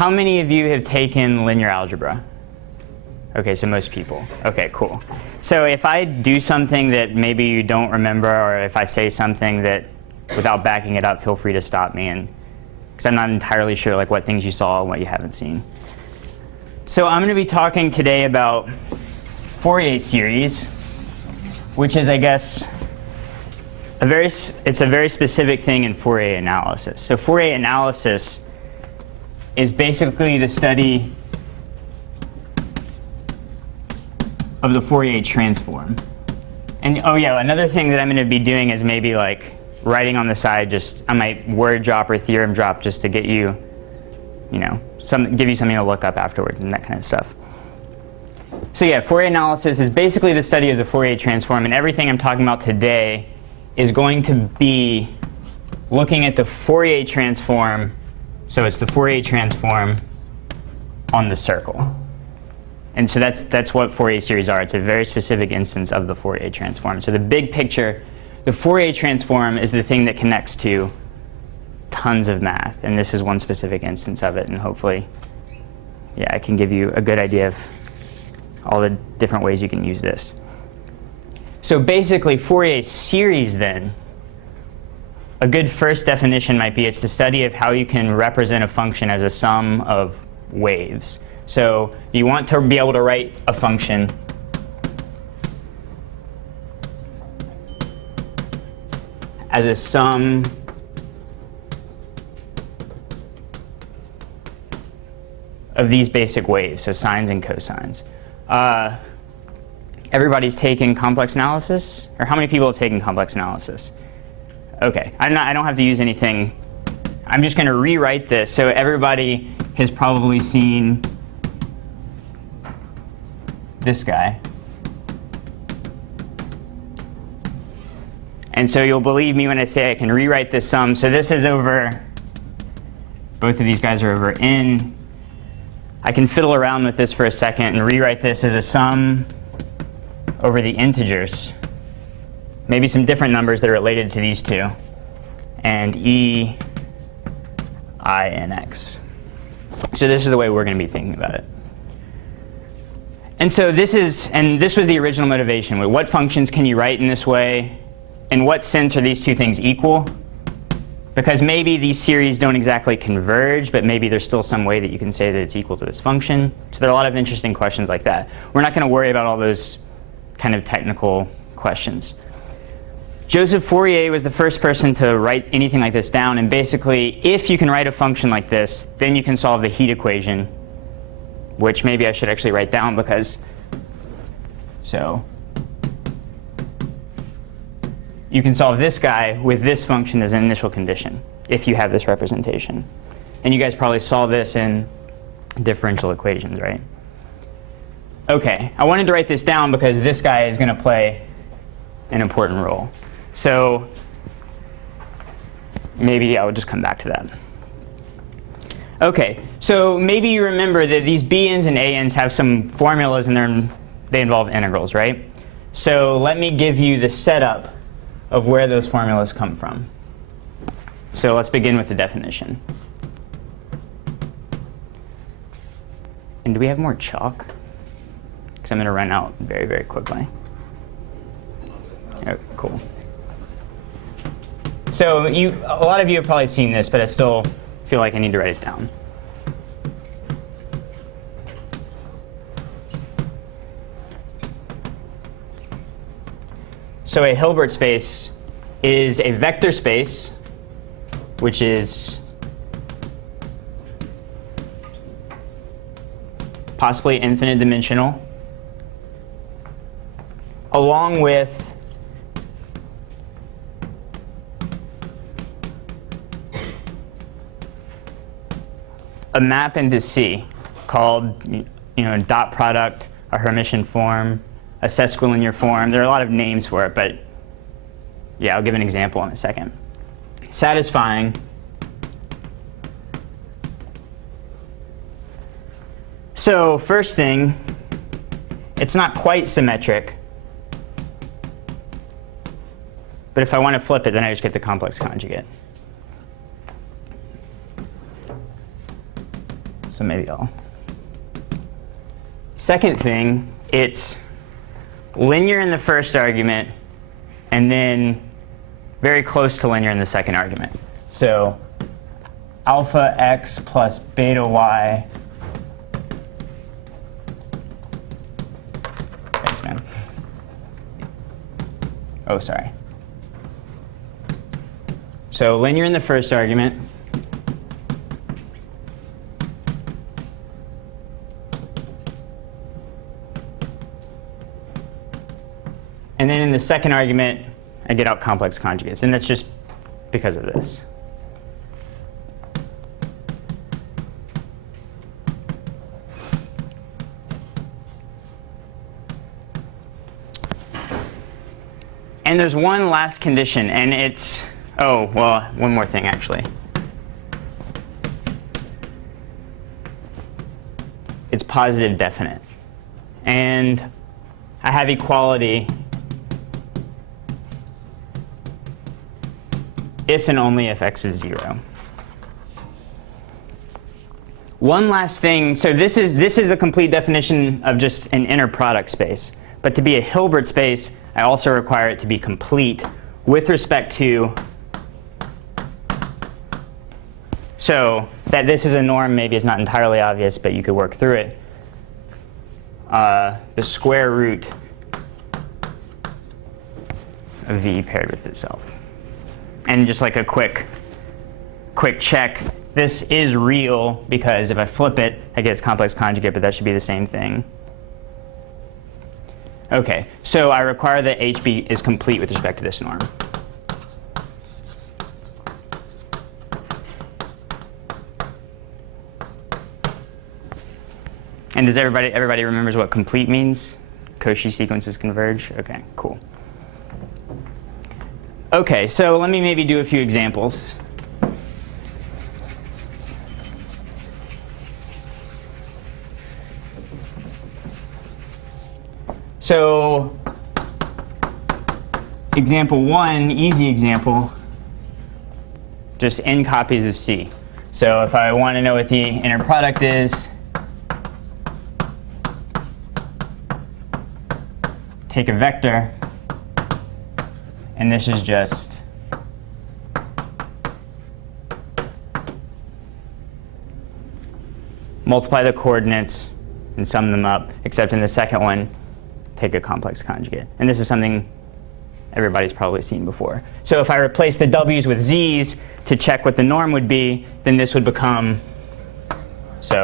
how many of you have taken linear algebra? Okay, so most people. Okay, cool. So if I do something that maybe you don't remember, or if I say something that without backing it up, feel free to stop me, and because I'm not entirely sure like what things you saw and what you haven't seen. So I'm going to be talking today about Fourier series, which is, I guess, it's a very specific thing in Fourier analysis. So Fourier analysis is basically the study of the Fourier transform. And oh yeah, another thing that I'm going to be doing is maybe like writing on the side, just I might word drop or theorem drop just to get you, give you something to look up afterwards and that kind of stuff. So yeah, Fourier analysis is basically the study of the Fourier transform, and everything I'm talking about today is going to be looking at the Fourier transform. So it's the Fourier transform on the circle. And so that's what Fourier series are. It's a very specific instance of the Fourier transform. So the big picture, the Fourier transform is the thing that connects to tons of math. And this is one specific instance of it. And hopefully, yeah, I can give you a good idea of all the different ways you can use this. So basically, Fourier series then, a good first definition might be it's the study of how you can represent a function as a sum of waves. So you want to be able to write a function as a sum of these basic waves, so sines and cosines. Everybody's taken complex analysis? Or how many people have taken complex analysis? OK, I don't have to use anything. I'm just going to rewrite this. So everybody has probably seen this guy. And so you'll believe me when I say I can rewrite this sum. So this is over, both of these guys are over n. I can fiddle around with this for a second and rewrite this as a sum over the integers. Maybe some different numbers that are related to these two. And e, I, and x. So this is the way we're going to be thinking about it. And so this was the original motivation. What functions can you write in this way? In what sense are these two things equal? Because maybe these series don't exactly converge, but maybe there's still some way that you can say that it's equal to this function. So there are a lot of interesting questions like that. We're not going to worry about all those kind of technical questions. Joseph Fourier was the first person to write anything like this down. And basically, if you can write a function like this, then you can solve the heat equation, which maybe I should actually write down because, so you can solve this guy with this function as an initial condition if you have this representation. And you guys probably saw this in differential equations, right? OK, I wanted to write this down because this guy is going to play an important role. So maybe I would just come back to that. OK, so maybe you remember that these bn's and an's have some formulas and they involve integrals, right? So let me give you the setup of where those formulas come from. So let's begin with the definition. And do we have more chalk? Because I'm going to run out very, very quickly. Oh, cool. So a lot of you have probably seen this, but I still feel like I need to write it down. So a Hilbert space is a vector space, which is possibly infinite dimensional, along with a map into C called dot product, a Hermitian form, a sesquilinear form. There are a lot of names for it, but yeah, I'll give an example in a second. Satisfying so first thing, it's not quite symmetric, but if I want to flip it, then I just get the complex conjugate. So maybe I'll. Second thing, it's linear in the first argument, and then very close to linear in the second argument. So alpha x plus beta y. Thanks, man. Oh, sorry. So linear in the first argument. And then in the second argument, I get out complex conjugates. And that's just because of this. And there's one last condition, and it's, oh, well, one more thing, actually. It's positive definite. And I have equality if and only if x is 0. One last thing, so this is a complete definition of just an inner product space. But to be a Hilbert space, I also require it to be complete with respect to, so that this is a norm maybe is not entirely obvious, but you could work through it. The square root of v paired with itself. And just like a quick check, this is real because if I flip it, I get its complex conjugate, but that should be the same thing. OK, so I require that HB is complete with respect to this norm. And does everybody remembers what complete means? Cauchy sequences converge? OK, cool. OK, so let me maybe do a few examples. So example 1, easy example, just n copies of C. So if I want to know what the inner product is, take a vector, and this is just multiply the coordinates and sum them up, except in the second one, take a complex conjugate. And this is something everybody's probably seen before. So if I replace the w's with z's to check what the norm would be, then this would become so.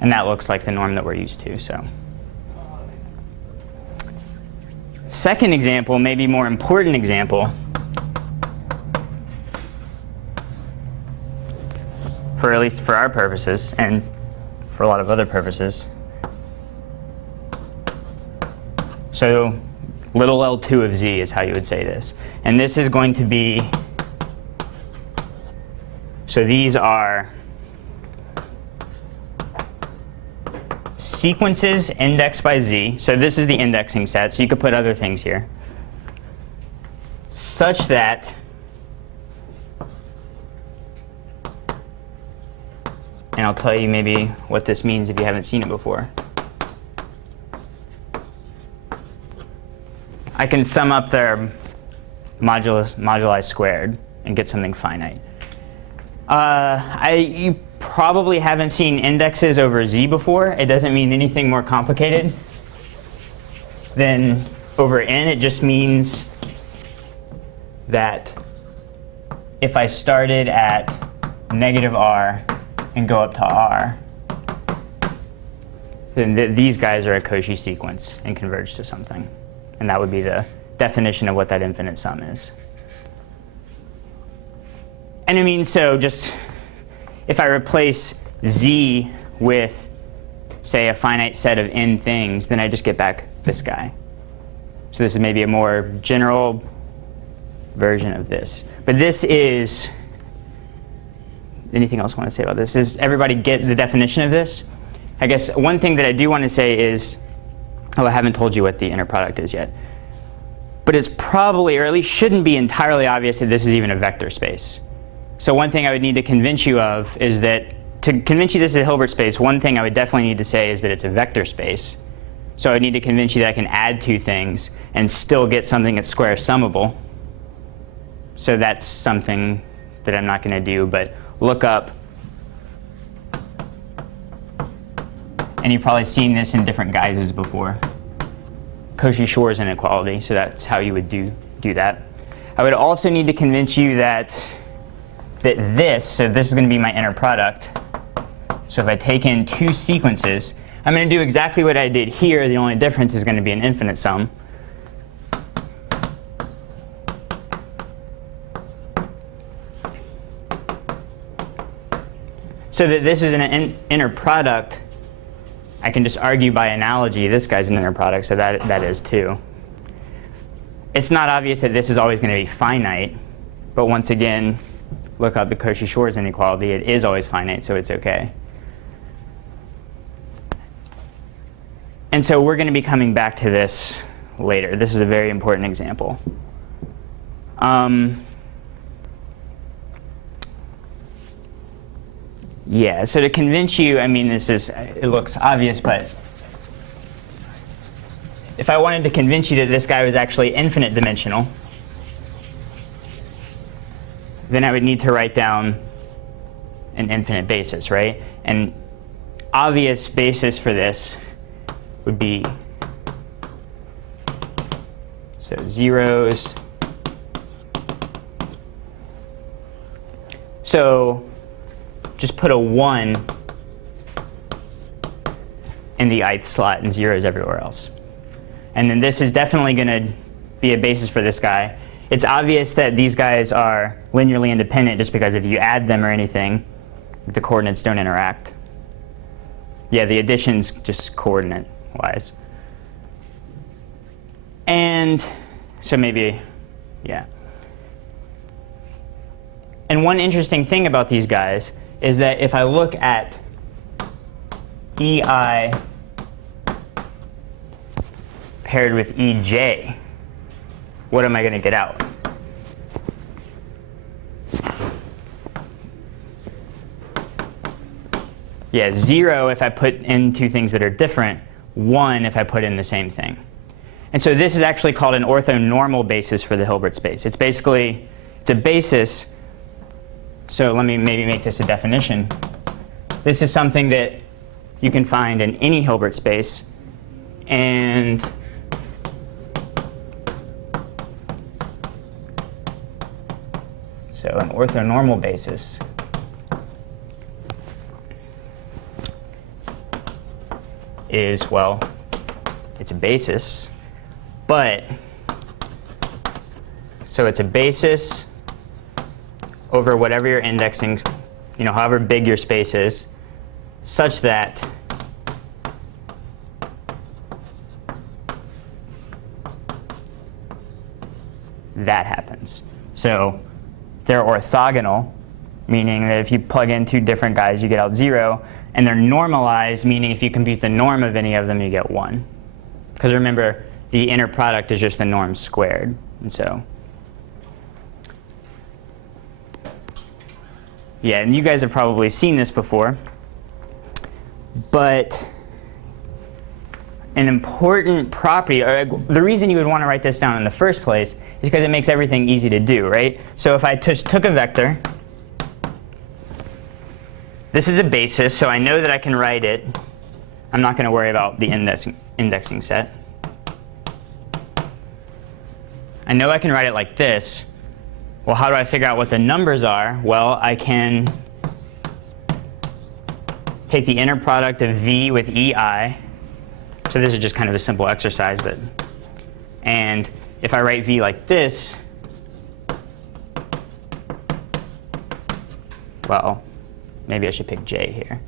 And that looks like the norm that we're used to. So second example, maybe more important example, for at least for our purposes, and for a lot of other purposes. So little L2 of z is how you would say this. And this is going to be, so these are sequences indexed by z. So this is the indexing set, so you could put other things here, such that, and I'll tell you maybe what this means if you haven't seen it before. I can sum up their moduli squared and get something finite. You probably haven't seen indexes over z before. It doesn't mean anything more complicated than over n. It just means that if I started at negative r and go up to r, then these guys are a Cauchy sequence and converge to something. And that would be the definition of what that infinite sum is. And I mean, so just if I replace z with, say, a finite set of n things, then I just get back this guy. So this is maybe a more general version of this. But this is, anything else I want to say about this? Does everybody get the definition of this? I guess one thing that I do want to say is, oh, I haven't told you what the inner product is yet. but it's probably, or at least shouldn't be entirely obvious that this is even a vector space. So one thing I would need to convince you of is that, to convince you this is a Hilbert space, one thing I would definitely need to say is that it's a vector space. So I would need to convince you that I can add two things and still get something that's square summable. So that's something that I'm not going to do, but look up. And you've probably seen this in different guises before. Cauchy-Schwarz inequality, so that's how you would do that. I would also need to convince you that this, so this is going to be my inner product. So if I take in two sequences, I'm going to do exactly what I did here. The only difference is going to be an infinite sum. So that this is an inner product, I can just argue by analogy this guy's an inner product, so that is too. It's not obvious that this is always going to be finite, but once again, look up the Cauchy-Schwarz inequality. It is always finite, so it's OK. And so we're going to be coming back to this later. This is a very important example. Yeah, so to convince you, I mean, it looks obvious, but if I wanted to convince you that this guy was actually infinite dimensional, then I would need to write down an infinite basis, right? And obvious basis for this would be, so zeros. So just put a 1 in the ith slot and zeros everywhere else. And then this is definitely going to be a basis for this guy. It's obvious that these guys are linearly independent just because if you add them or anything, the coordinates don't interact. Yeah, the addition's just coordinate-wise. And so maybe, yeah. And one interesting thing about these guys is that if I look at EI paired with EJ, what am I going to get out? Yeah, 0 if I put in two things that are different, 1 if I put in the same thing. And so this is actually called an orthonormal basis for the Hilbert space. It's basically, it's a basis. So let me maybe make this a definition. This is something that you can find in any Hilbert space. And so an orthonormal basis is, well, it's a basis, but so it's a basis over whatever you're indexing, however big your space is, such that that happens. So they're orthogonal, meaning that if you plug in two different guys, you get out 0. And they're normalized, meaning if you compute the norm of any of them, you get 1. Because remember, the inner product is just the norm squared. And so, yeah, and you guys have probably seen this before. But an important property, or the reason you would want to write this down in the first place, is because it makes everything easy to do, right? So if I just took a vector, this is a basis, so I know that I can write it. I'm not going to worry about the indexing set. I know I can write it like this. Well, how do I figure out what the numbers are? Well, I can take the inner product of V with EI. So this is just kind of a simple exercise, but and if I write V like this, well, maybe I should pick J here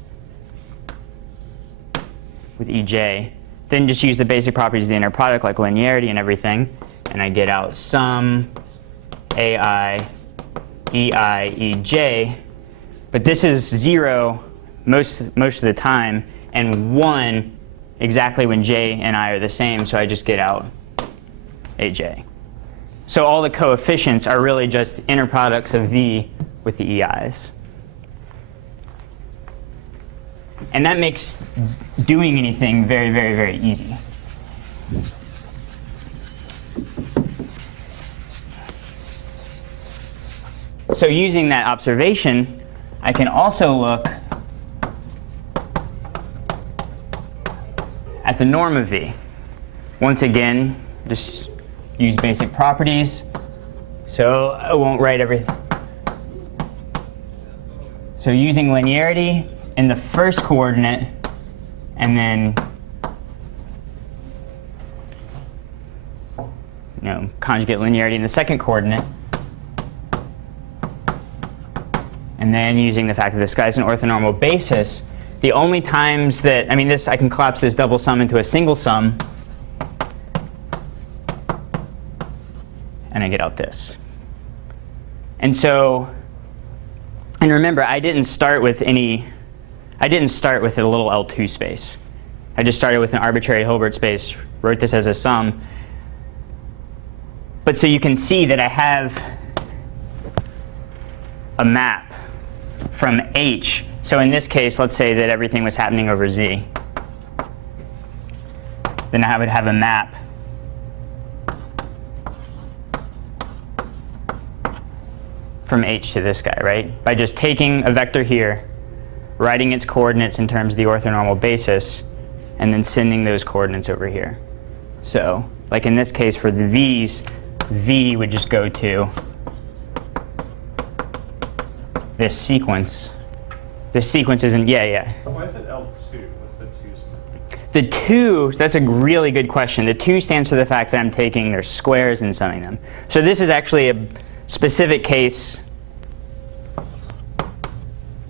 with EJ. Then just use the basic properties of the inner product like linearity and everything, and I get out sum AI EI EJ. But this is 0 most of the time, and 1 exactly when J and I are the same, so I just get out AJ. So all the coefficients are really just inner products of V with the EIs. And that makes doing anything very, very, very easy. So using that observation, I can also look at the norm of V. Once again, just use basic properties. So I won't write everything. So using linearity in the first coordinate, and then conjugate linearity in the second coordinate, and then using the fact that this guy's an orthonormal basis, the only times that, I can collapse this double sum into a single sum, and I get out this. And remember, I didn't start with a little L2 space. I just started with an arbitrary Hilbert space, wrote this as a sum. But so you can see that I have a map from H. So in this case, let's say that everything was happening over Z. Then I would have a map from H to this guy, right? By just taking a vector here, writing its coordinates in terms of the orthonormal basis, and then sending those coordinates over here. So, like in this case for the V's, V would just go to this sequence. This sequence isn't, yeah. Why is it L2? What's the 2 stand? The 2, that's a really good question. The 2 stands for the fact that I'm taking their squares and summing them. So this is actually a specific case.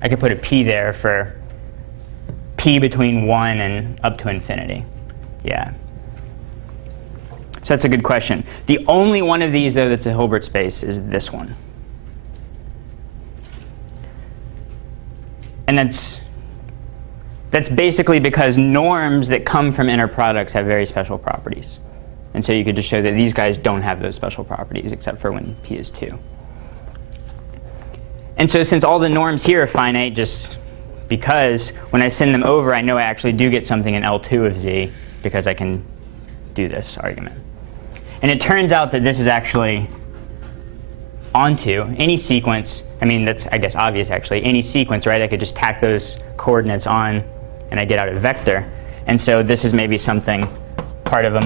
I could put a P there for P between 1 and up to infinity. Yeah. So that's a good question. The only one of these, though, that's a Hilbert space is this one. And that's basically because norms that come from inner products have very special properties. And so you could just show that these guys don't have those special properties except for when P is 2. And so since all the norms here are finite, just because when I send them over, I know I actually do get something in L2 of Z because I can do this argument. And it turns out that this is actually onto any sequence. That's, I guess, obvious, actually. Any sequence, right? I could just tack those coordinates on, and I get out a vector. And so this is maybe something part of a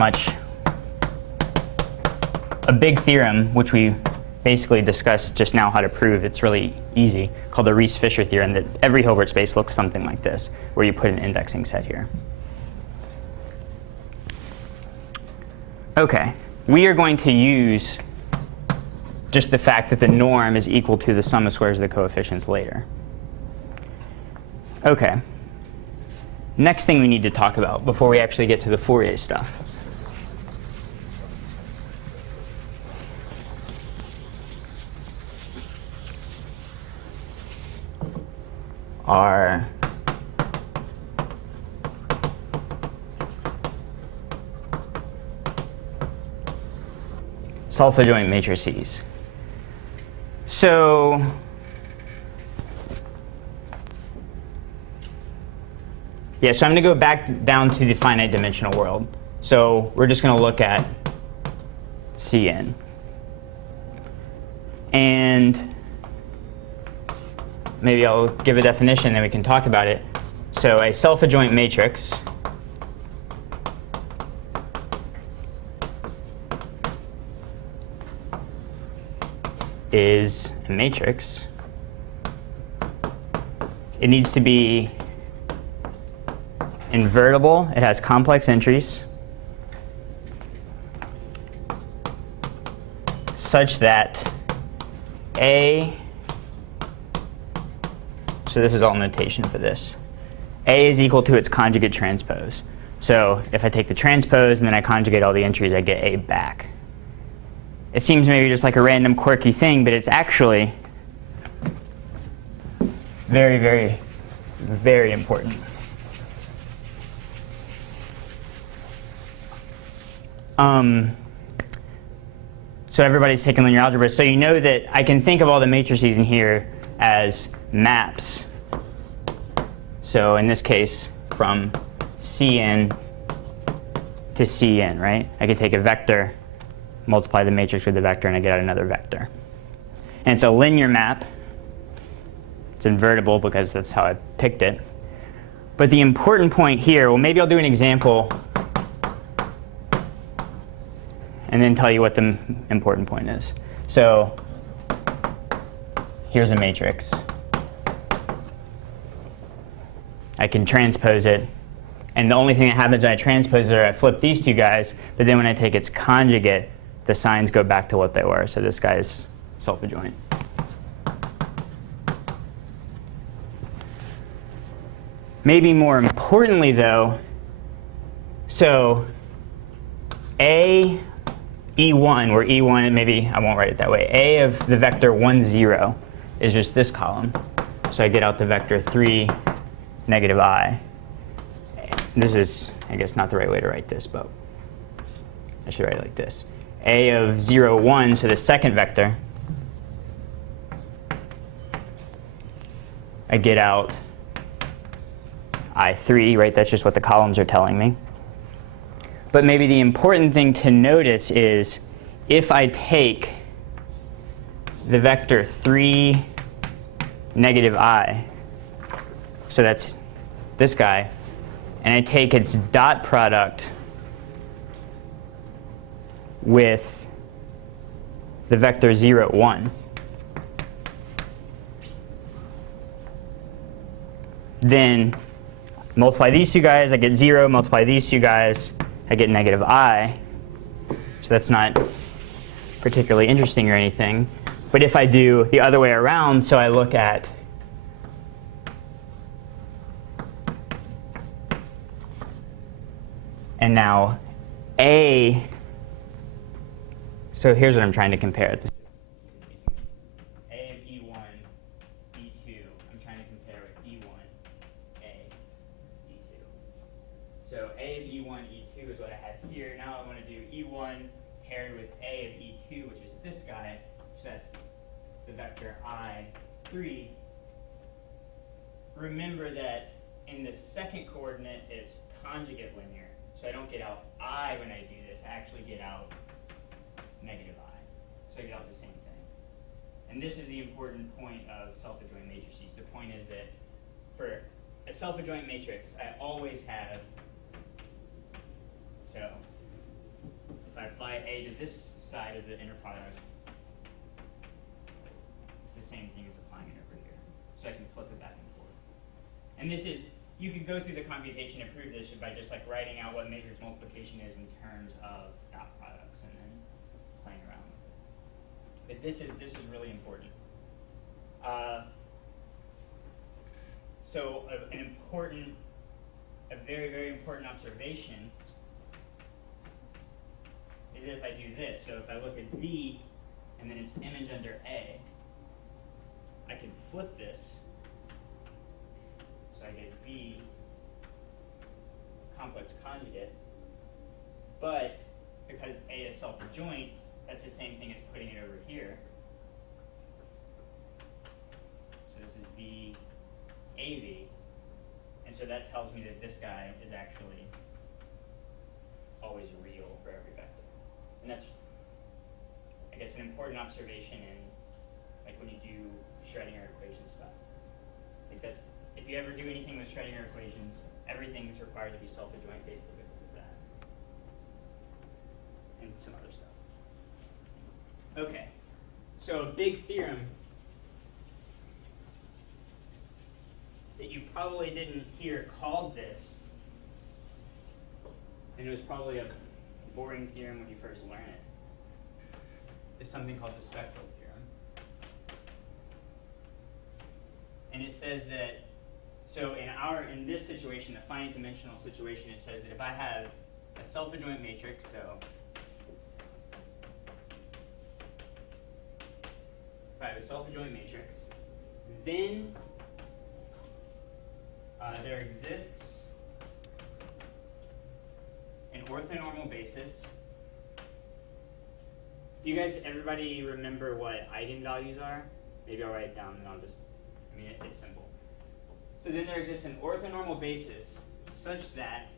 big theorem, which we basically discussed just now how to prove. It's really easy, called the Riesz-Fisher theorem, that every Hilbert space looks something like this, where you put an indexing set here. OK, we are going to use just the fact that the norm is equal to the sum of squares of the coefficients later. OK, next thing we need to talk about before we actually get to the Fourier stuff are Selfadjoint matrices. So I'm going to go back down to the finite dimensional world. So we're just going to look at Cn. And maybe I'll give a definition, then we can talk about it. So a self-adjoint matrix is a matrix. It needs to be invertible. It has complex entries such that A, so this is all notation for this, A is equal to its conjugate transpose. So if I take the transpose and then I conjugate all the entries, I get A back. It seems maybe just like a random quirky thing, but it's actually very, very, very important. So everybody's taken linear algebra. So you know that I can think of all the matrices in here as maps. So in this case, from Cn to Cn, right? I could take a vector, multiply the matrix with the vector, and I get out another vector. And it's a linear map. It's invertible because that's how I picked it. But the important point here, well, maybe I'll do an example and then tell you what the important point is. So here's a matrix. I can transpose it. And the only thing that happens when I transpose it is I flip these two guys. But then when I take its conjugate, the signs go back to what they were. So this guy is self-adjoint. Maybe more importantly, though, so A E1, where E1, maybe I won't write it that way. A of the vector 1, 0 is just this column. So I get out the vector 3, negative I. This is, I guess, not the right way to write this, but I should write it like this. A of 0, 1, so the second vector, I get out I3, right? That's just what the columns are telling me. But maybe the important thing to notice is if I take the vector 3, negative I, so that's this guy, and I take its dot product with the vector 0, 1, then multiply these two guys, I get 0. Multiply these two guys, I get negative I. So that's not particularly interesting or anything. But if I do the other way around, so I look at and now A, so here's what I'm trying to compare. A of E1, E2, I'm trying to compare with E1, A, E2. So A of E1, E2 is what I had here. Now I want to do E1 paired with A of E2, which is this guy. So that's the vector I3. Remember that in the second coordinate, it's conjugate linear. So I don't get out I when I do this. I actually get out negative I. So I get out the same thing. And this is the important point of self-adjoint matrices. The point is that for a self-adjoint matrix, I always have, so if I apply A to this side of the inner product, it's the same thing as applying it over here. So I can flip it back and forth. And this is, you could go through the computation and prove this by just like writing out what matrix multiplication is in terms of dot products and then playing around with it. But this is really important. So a very, very important observation is that if I do this, so if I look at V and then its image under A, I can flip this. So I get V complex conjugate, but because A is self-adjoint, that's the same thing as putting it over here. So this is V AV, and so that tells me that this guy is actually always real for every vector. And that's, I guess, an important observation in like when you do Schrödinger equation stuff. Like that's, if you ever do anything with Schrödinger equations, everything is required to be self-adjoint basically because of that. And some other stuff. Okay, so a big theorem that you probably didn't hear called this, and it was probably a boring theorem when you first learn it, is something called the Spectral Theorem. And it says that, so in this situation, the finite dimensional situation, it says that if I have a self-adjoint matrix, so if I have a self-adjoint matrix, then there exists an orthonormal basis Do you guys, everybody remember what eigenvalues are? Maybe I'll write it down and I'll just, it's simple. So then there exists an orthonormal basis such that,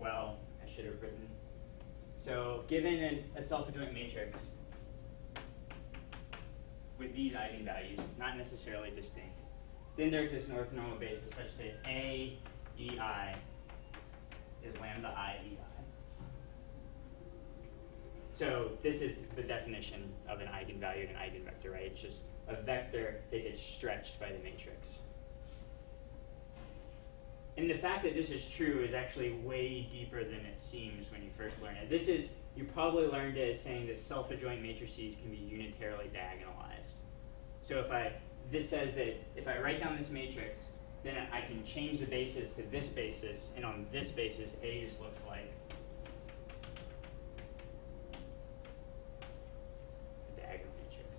well, I should have written. So given a self-adjoint matrix with these eigenvalues, not necessarily distinct, then there exists an orthonormal basis such that A EI is lambda I EI. So this is the definition of an eigenvalue and an eigenvector, right? It's just a vector that gets stretched by the matrix. And the fact that this is true is actually way deeper than it seems when you first learn it. This is, you probably learned it as saying that self-adjoint matrices can be unitarily diagonalized. So this says that if I write down this matrix, then I can change the basis to this basis, and on this basis, A just looks like a diagonal matrix.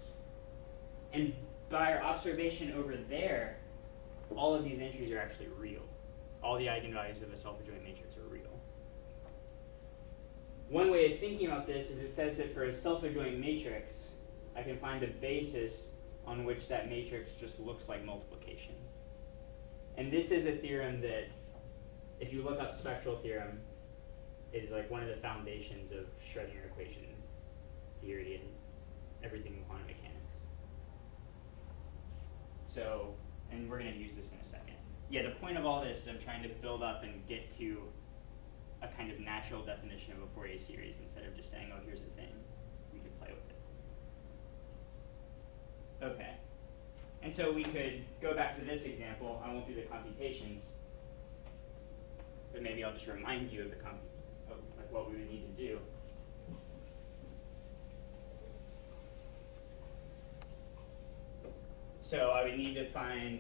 And by our observation over there, all of these entries are actually real. All the eigenvalues of a self-adjoint matrix are real. One way of thinking about this is it says that for a self-adjoint matrix, I can find a basis on which that matrix just looks like multiplication. And this is a theorem that, if you look up Spectral Theorem, is like one of the foundations of Schrödinger equation theory and everything in quantum mechanics. So, and we're going to use this in a second. Yeah, the point of all this is I'm trying to build up and get to a kind of natural definition of a Fourier series instead of just saying, oh, here's a thing. We can play with it. Okay. And so we could go back to this example. I won't do the computations, but maybe I'll just remind you of like what we would need to do. So I would need to find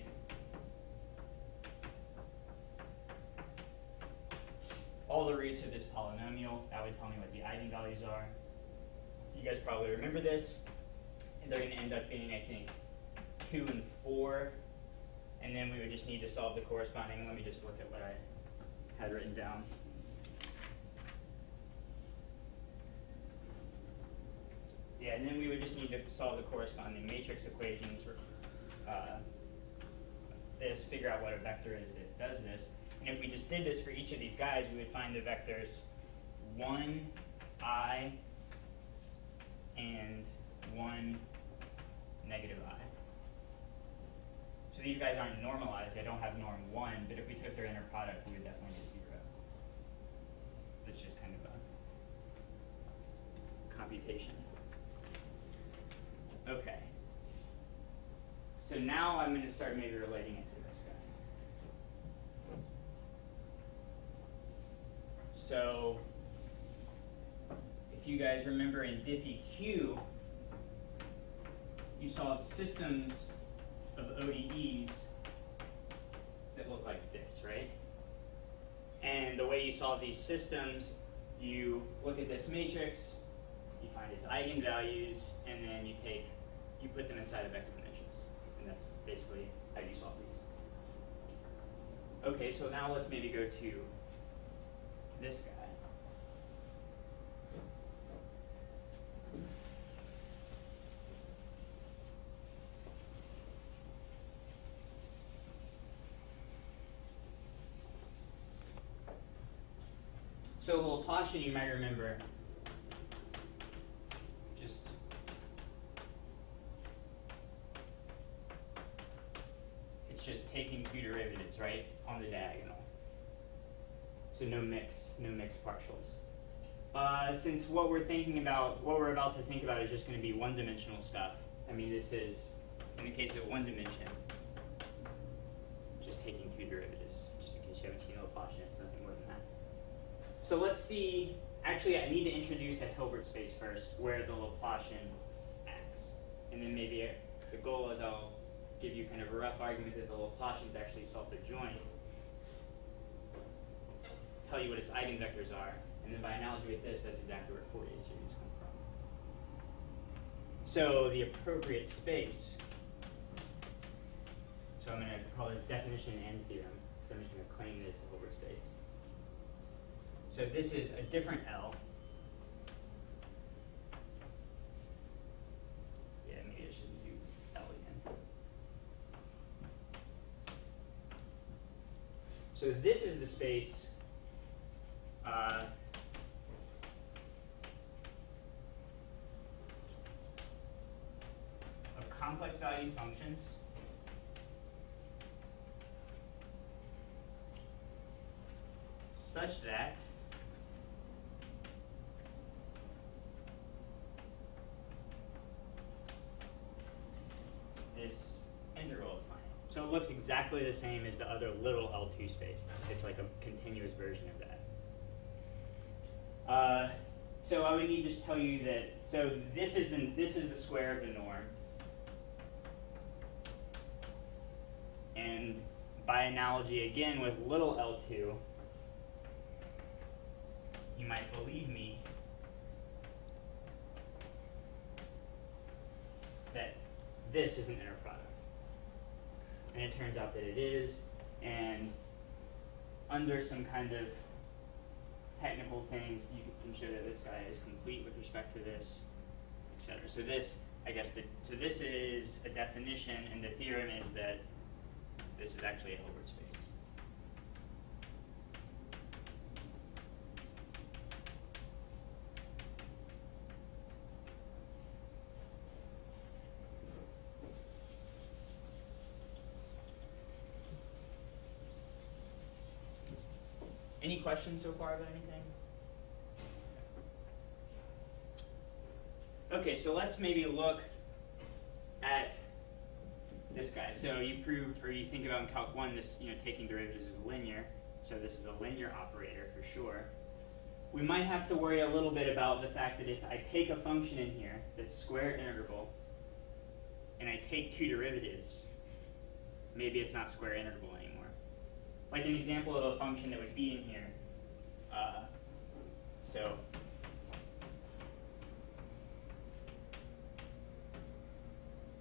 all the roots of this polynomial. That would tell me what the eigenvalues are. You guys probably remember this. And they're going to end up being, I think, 2 and 4. And then we would just need to solve the corresponding. Let me just look at what I had written down. Yeah, and then we would just need to solve the corresponding matrix equations for this, figure out what a vector is that does this. And if we just did this for each of these guys, we would find the vectors 1, I, and 1, negative I. So these guys aren't normalized. They don't have norm 1, but if we took their inner product, we would definitely get 0. That's just kind of a computation. Okay. So now I'm going to start maybe relating it to this guy. So if you guys remember in diffie-Q, you solve systems of ODEs that look like this, right? And the way you solve these systems, you look at this matrix, you find its eigenvalues, and then you put them inside of exponentials. And that's basically how you solve these. Okay, so now let's maybe go to this guy. So Laplacian, you might remember, it's just taking 2 derivatives, right, on the diagonal. So no mixed partials. Since what we're about to think about is just going to be one-dimensional stuff. I mean, this is, in the case of one dimension, just taking 2 derivatives, just in case you haven't seen Laplacian, it's nothing more than that. So let's see, actually I need to introduce a Hilbert space first, where the Laplacian acts. And then maybe the goal is I'll give you kind of a rough argument that the Laplacian is actually self-adjoint, tell you what its eigenvectors are, and then by analogy with this, that's exactly where Fourier series come from. So the appropriate space, so I'm going to call this definition and theorem, so I'm just going to claim that it's a Hilbert space. So this is a different L. Yeah, maybe I should do L again. So this is the space of complex valued functions such that this integral is finite. So it looks exactly the same as the other little L2 space. It's like a continuous version of that. So I would need to just tell you that, so this is the square of the norm. And by analogy, again, with little L2, you might believe me that this is an inner product. And it turns out that it is, and under some kind of technical things, you can show that this guy is complete with respect to this, etc. So this, I guess, so this is a definition, and the theorem is that this is actually a Hilbert space. Any questions so far about anything? Okay, so let's maybe look at this guy. So you proved, or you think about in Calc 1, this, taking derivatives is linear. So this is a linear operator for sure. We might have to worry a little bit about the fact that if I take a function in here that's square integrable, and I take two derivatives, maybe it's not square integrable anymore. Like an example of a function that would be in here. So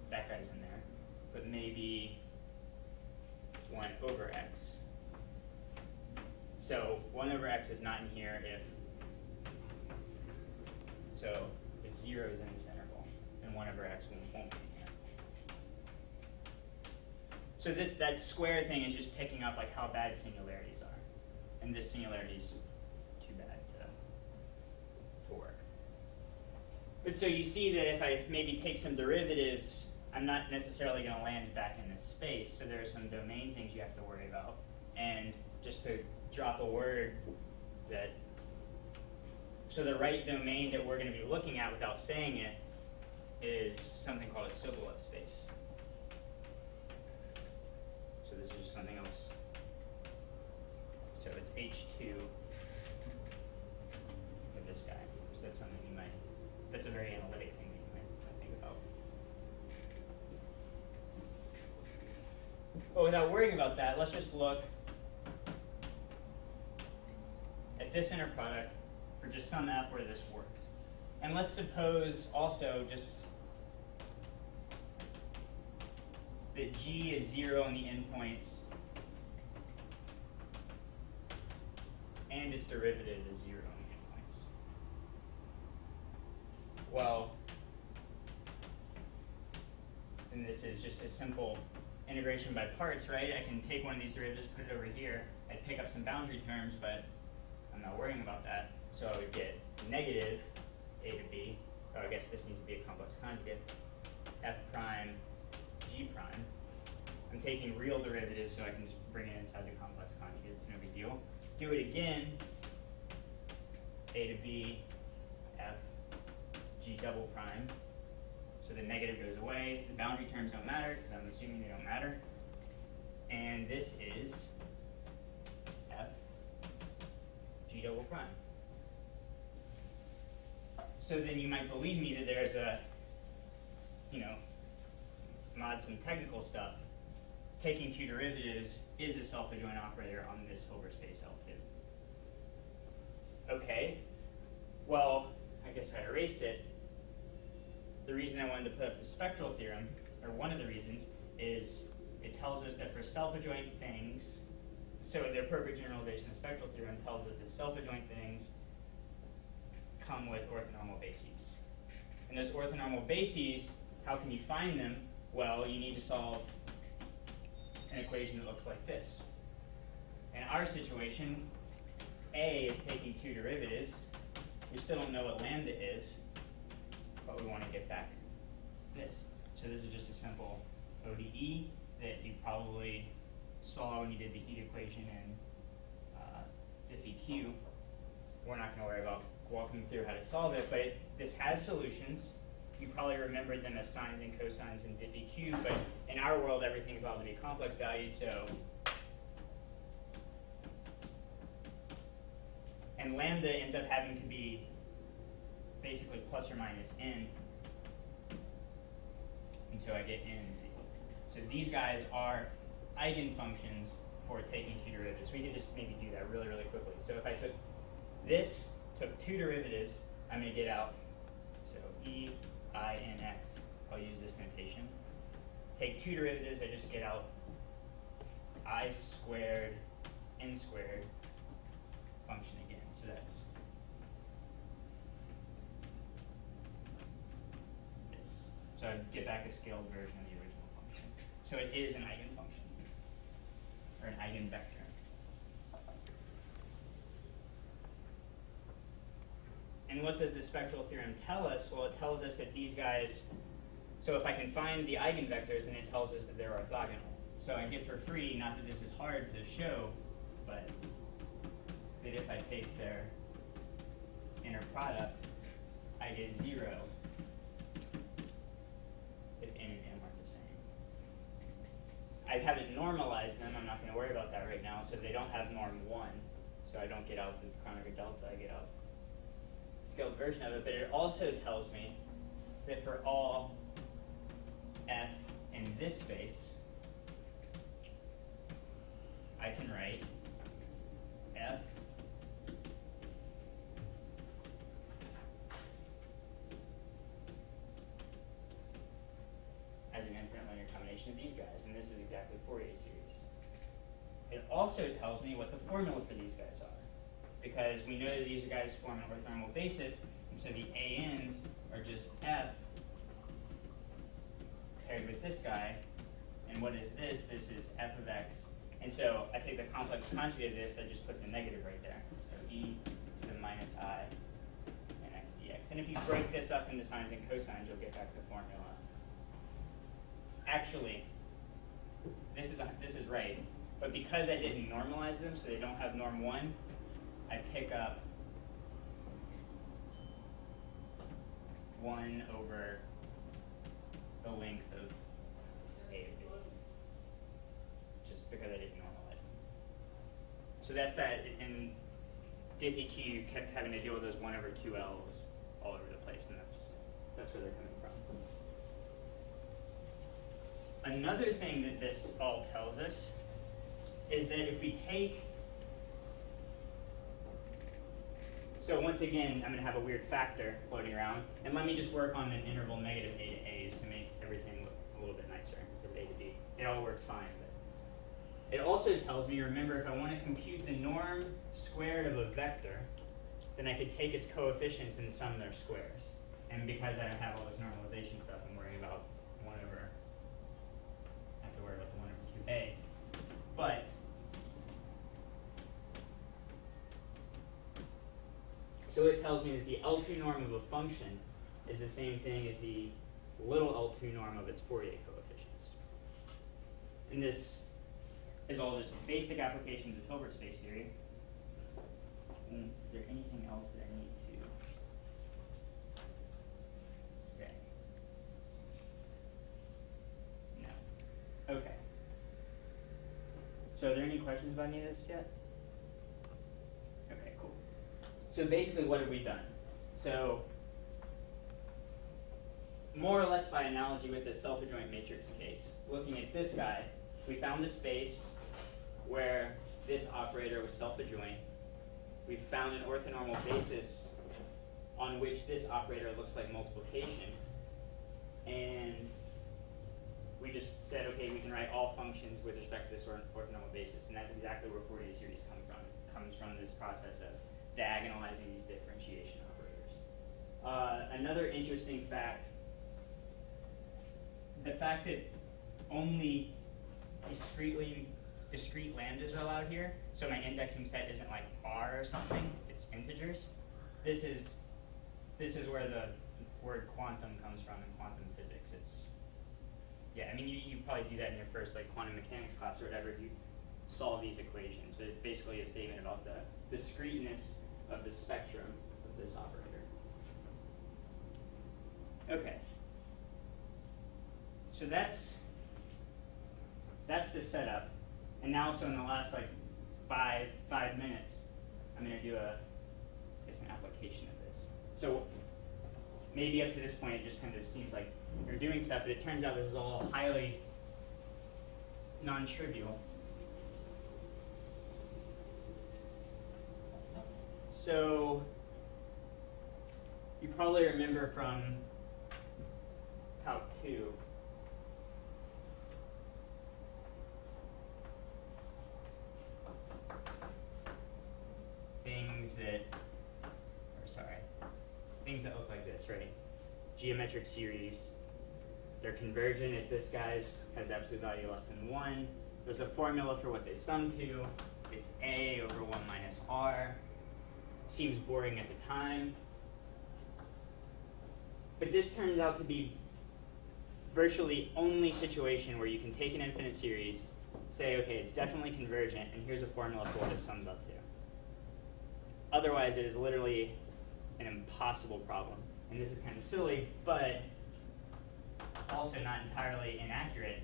that guy's in there, but maybe 1 over x. So 1 over x is not in here if 0 is in this interval, and 1 over x won't be in here. So that square thing is just picking up like how bad singularities are, and this singularity is too bad to work. But so you see that if I maybe take some derivatives, I'm not necessarily going to land back in this space. So there are some domain things you have to worry about. And just to drop a word that, so the right domain that we're going to be looking at without saying it is something called a Sobolev space. So this is just something else. So it's H2 of this guy. So that's something you might, that's a very analytic thing that you might think about. But without worrying about that, let's just look at this inner product for just some f where this works. And let's suppose also just that g is 0 on the endpoints and its derivative is 0 on the endpoints. Well, then this is just a simple integration by parts, right? I can take one of these derivatives, put it over here, I'd pick up some boundary terms, but I'm not worrying about that. So I would get negative a to b, or I guess this needs to be a complex conjugate, f prime g prime. I'm taking real derivatives, so I can just bring it inside the complex conjugate. It's no big deal. Do it again, a to b, f g double prime. So the negative goes away. The boundary terms don't matter, because I'm assuming they don't matter. And this is f g double prime. So then you might believe me that there's a, mod some technical stuff. Taking two derivatives is a Selfadjoint operator on this Hilbert space L2. Okay, well, I guess I erased it. The reason I wanted to put up the spectral theorem, or one of the reasons, is it tells us that for Selfadjoint things, so the appropriate generalization of spectral theorem tells us that self-adjoint things come with orthonormal bases. And those orthonormal bases, how can you find them? Well, you need to solve an equation that looks like this. In our situation, A is taking two derivatives. We still don't know what lambda is, but we want to get back this. So this is just a simple ODE that you probably saw when you did the heat equation in diffie-Q. We're not going to worry about walking through how to solve it, but this has solutions. You probably remembered them as sines and cosines in diffie-Q, but in our world, everything's allowed to be complex valued, so. And lambda ends up having to be basically plus or minus n. And so I get n is equal. So these guys are eigenfunctions for taking two derivatives. We could just maybe do that really, really quickly. So if I took this, took two derivatives, I'm going to get out, so e, I, n, x. I'll use this notation. Take two derivatives, I just get out I squared, n squared function again. So that's this. So I get back a scaled version of the original function. So it is an eigenfunction, or an eigenvector. And what does the spectral theorem tell us? Well, it tells us that these guys, so if I can find the eigenvectors, then it tells us that they're orthogonal. So I get for free, not that this is hard to show, but that if I take their inner product, I get 0 if n and m are the same. I haven't normalized them. I'm not going to worry about that right now. So they don't have norm 1. So I don't get out the Kronecker delta. I get out scaled version of it. But it also tells me that for all f in this space, I can write f as an infinite linear combination of these guys, and this is exactly Fourier series. It also tells me what the formula for these guys are, because we know that these guys form an orthonormal basis, and so the ANs are just f paired with this guy, and what is this? This is f of x. And so I take the complex conjugate of this, that just puts a negative right there. So e to the minus I and x dx. And if you break this up into sines and cosines, you'll get back the formula. Actually, this is right. But because I didn't normalize them, so they don't have norm 1, I pick up 1 over the length of A of B, just because I didn't normalize them. So that's that. In diffie-Q, you kept having to deal with those 1 over 2Ls all over the place, and that's where they're coming from. Another thing that this all tells us is that if we take, so once again, I'm going to have a weird factor floating around, and let me just work on an interval negative a to a just to make everything look a little bit nicer instead of a to b. It all works fine, but it also tells me, remember, if I want to compute the norm squared of a vector, then I could take its coefficients and sum their squares. And because I don't have all this normalization stuff, I'm worrying about 1 over, I have to worry about the 1 over 2a. But so it tells me that the L2 norm of a function is the same thing as the little L2 norm of its Fourier coefficients. And this is all just basic applications of Hilbert Space theory. And is there anything else that I need to say? No. Okay. So are there any questions about any of this yet? Okay, cool. So basically, what have we done? So more or less by analogy with the Selfadjoint matrix case, looking at this guy, we found a space where this operator was self-adjoint. We found an orthonormal basis on which this operator looks like multiplication. And we just said, okay, we can write all functions with respect to this orthonormal basis. And that's exactly where Fourier series come from. It comes from this process of diagonalizing these differentiation operators. Another interesting fact, the fact that only discrete lambdas are allowed here, so my indexing set isn't like R or something, it's integers. This is where the word quantum comes from in quantum physics. It's, yeah, I mean, you probably do that in your first like quantum mechanics class or whatever if you solve these equations, but it's basically a statement about the discreteness of the spectrum of this operator. Okay. So that's the setup. And now, so in the last like five minutes, I'm going to do an application of this. So maybe up to this point, it just kind of seems like you're doing stuff, but it turns out this is all highly non-trivial. So you probably remember from Calc 2, things that look like this, right? Geometric series. They're convergent if this guy has absolute value less than 1. There's a formula for what they sum to. It's A over 1 minus R. Seems boring at the time. But this turns out to be virtually only situation where you can take an infinite series, say, okay, it's definitely convergent, and here's a formula for what it sums up to. Otherwise, it is literally an impossible problem. And this is kind of silly, but also not entirely inaccurate.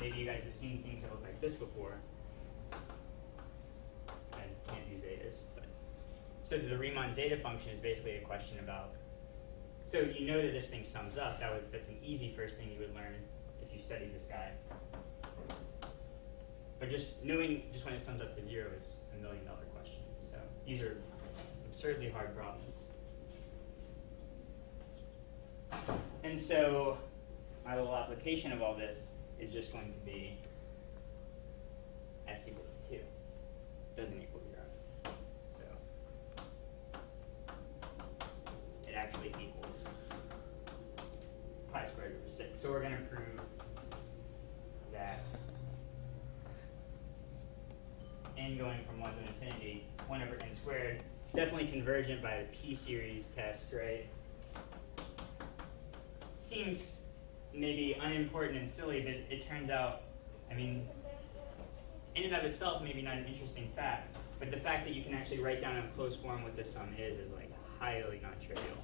Maybe you guys have seen things that look like this before. I can't do zetas, but. So the Riemann zeta function is basically a question about, so you know that this thing sums up. That's an easy first thing you would learn if you studied this guy. But just knowing just when it sums up to 0 is $1 million question. So these are absurdly hard problems. And so my little application of all this is just going to be s equal to 2. Doesn't equal 0. So it actually equals pi squared over 6. So we're going to prove that n going from 1 to infinity, 1 over n squared, definitely convergent by the p-series test, right? Seems maybe unimportant and silly, but it turns out, I mean, in and of itself, maybe not an interesting fact, but the fact that you can actually write down in closed form what this sum is like highly non-trivial.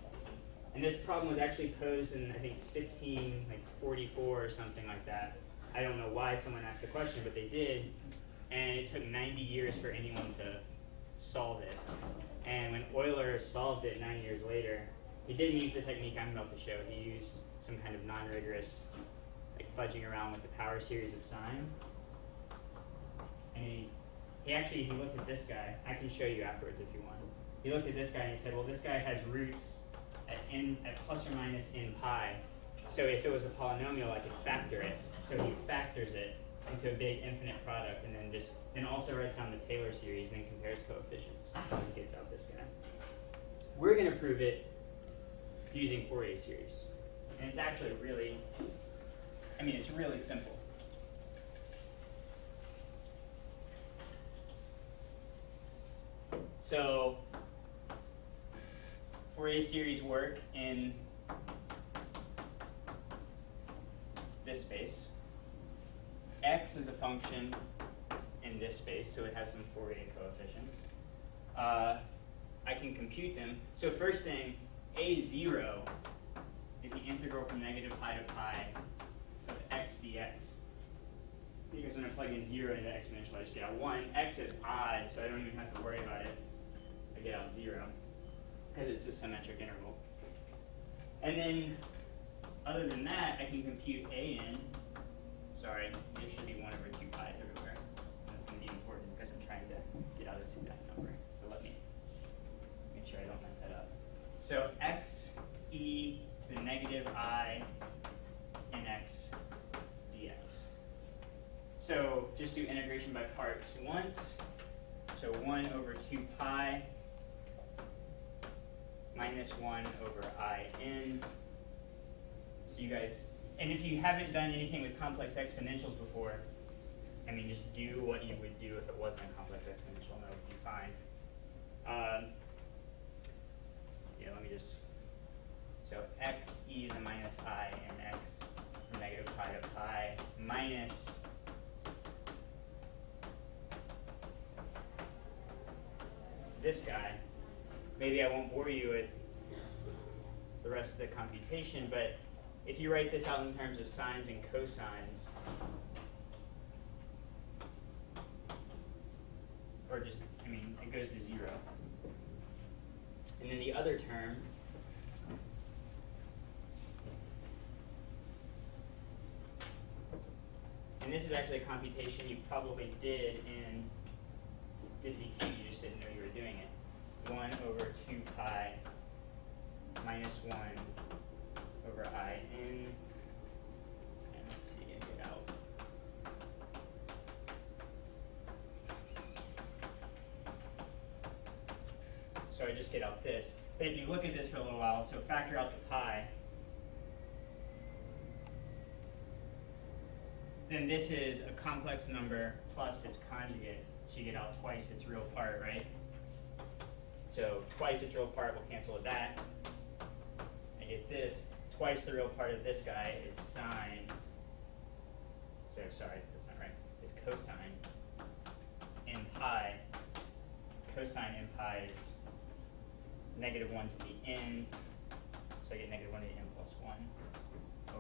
And this problem was actually posed in, I think, 1644 or something like that. I don't know why someone asked the question, but they did, and it took 90 years for anyone to solve it. And when Euler solved it 9 years later, he didn't use the technique I'm about to show. He used some kind of non-rigorous, like fudging around with the power series of sine. And he looked at this guy. I can show you afterwards if you want. He looked at this guy and he said, well, this guy has roots at plus or minus n pi. So if it was a polynomial, I could factor it. So he factors it into a big infinite product, and then also writes down the Taylor series and then compares coefficients and gets out this guy. We're going to prove it using Fourier series. And it's actually really, it's really simple. So Fourier series work in this space. X is a function in this space, so it has some Fourier coefficients. I can compute them. So first thing, A0 is the integral from negative pi to pi of x dx. Because when I plug in 0 into exponential, I just get out 1. X is odd, so I don't even have to worry about it. I get out 0, because it's a symmetric interval. And then, other than that, I can compute an. Sorry, there should be 1 over 2 pi's everywhere. That's going to be important because I'm trying to get out of this exact number. So let me make sure I don't mess that up. So x e to the negative I in x dx. So just do integration by 1 over 2 pi minus 1 over I n. So you guys, and if you haven't done anything with complex exponentials before, I mean, just do what you would do if it wasn't a complex exponential, and that would be fine. Yeah, let me just, so x e to the minus I and x from negative pi to pi minus this guy. Maybe I won't bore you with the rest of the computation, but if you write this out in terms of sines and cosines, or just, I mean, it goes to 0. And then the other term, and this is actually a computation you probably did in 50Q, you just didn't know you were doing it. 1 over 2 pi minus 1 over I n. And let's see, get it out. So I just get out this. But if you look at this for a little while, so factor out the pi, then this is a complex number plus its conjugate. So you get out twice its real part, right? So twice its real part will cancel with that. I get this. Twice the real part of this guy is sine. So sorry, that's not right. Is cosine n pi. Cosine n pi is negative 1 to the n. So I get negative 1 to the n plus 1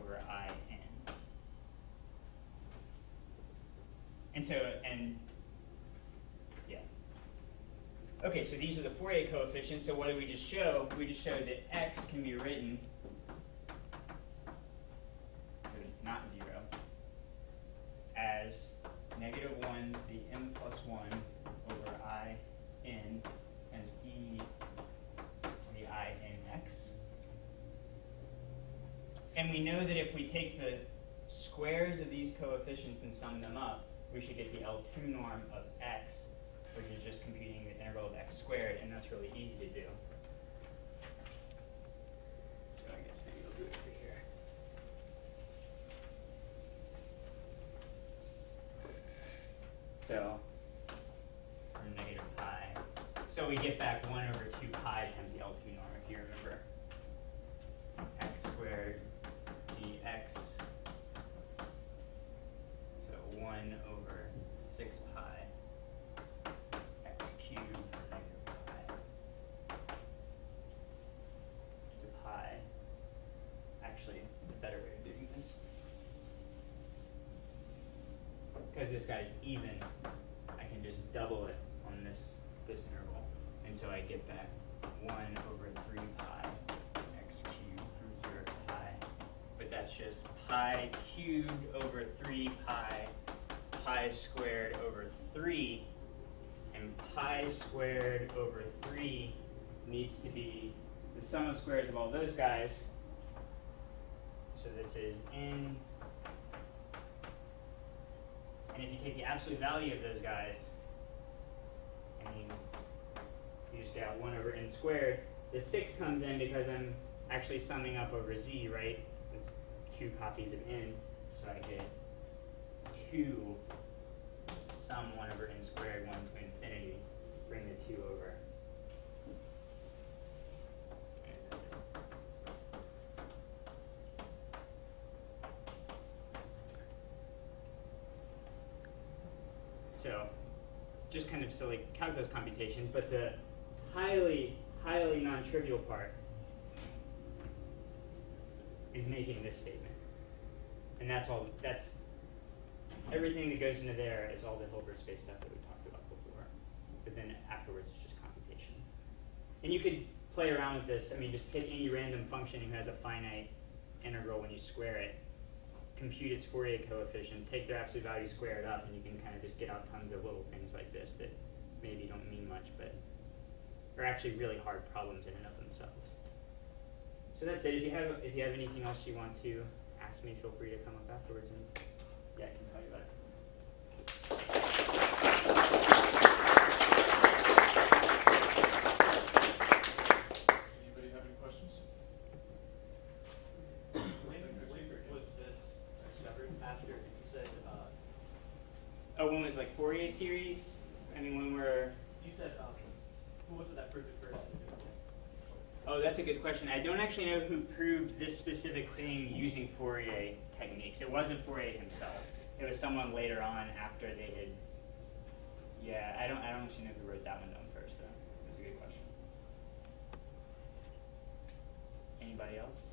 over I n. And so, and yeah. Okay, so these are the Fourier coefficients. So what did we just show? We just showed that x can be written, not 0, as negative 1 to the n plus 1 over I n as e to the I n x. And we know that if we take the squares of these coefficients and sum them up, we should get the L2 norm of x, which is just computing the integral of x squared, and that's really easy to do. So I guess maybe I'll do it over here. So, from negative pi. So we get back 1 over 2 pi times the L2 norm, if you remember. X squared dx. So 1 over 6 pi x cubed for negative pi to pi. Actually, a better way of doing this, because this guy's even, I can just double it on this interval. And so I get back 1 over 3 pi x cubed from 0 to pi. But that's just pi cubed over 3 pi, pi squared over 3. And pi squared over 3 needs to be the sum of squares of all those guys. So this is n. And if you take the absolute value of those guys, I mean, you just get 1 over n squared. The 6 comes in because I'm actually summing up over z, right? With 2 copies of n. So I get 2 sum 1 over n squared, 1 to infinity. Bring the 2 over. And that's it. So, just kind of silly calculus computations, but the highly, highly non-trivial part is making this statement. And that's all, that's everything that goes into there is all the Hilbert Space stuff that we talked about before. But then afterwards it's just computation. And you could play around with this. I mean, just pick any random function who has a finite integral when you square it, compute its Fourier coefficients, take their absolute value, square it up, and you can kind of just get out tons of little things like this that maybe don't mean much, but are actually really hard problems in and of themselves. So that's it. If you have anything else you want to ask me, feel free to come up afterwards and yeah, I can tell you about it. series, I mean, when we're... You said, who was it that proved it first? Oh, that's a good question. I don't actually know who proved this specific thing using Fourier techniques. It wasn't Fourier himself. It was someone later on after they had... Yeah, I don't actually know who wrote that one down first, though. That's a good question. Anybody else?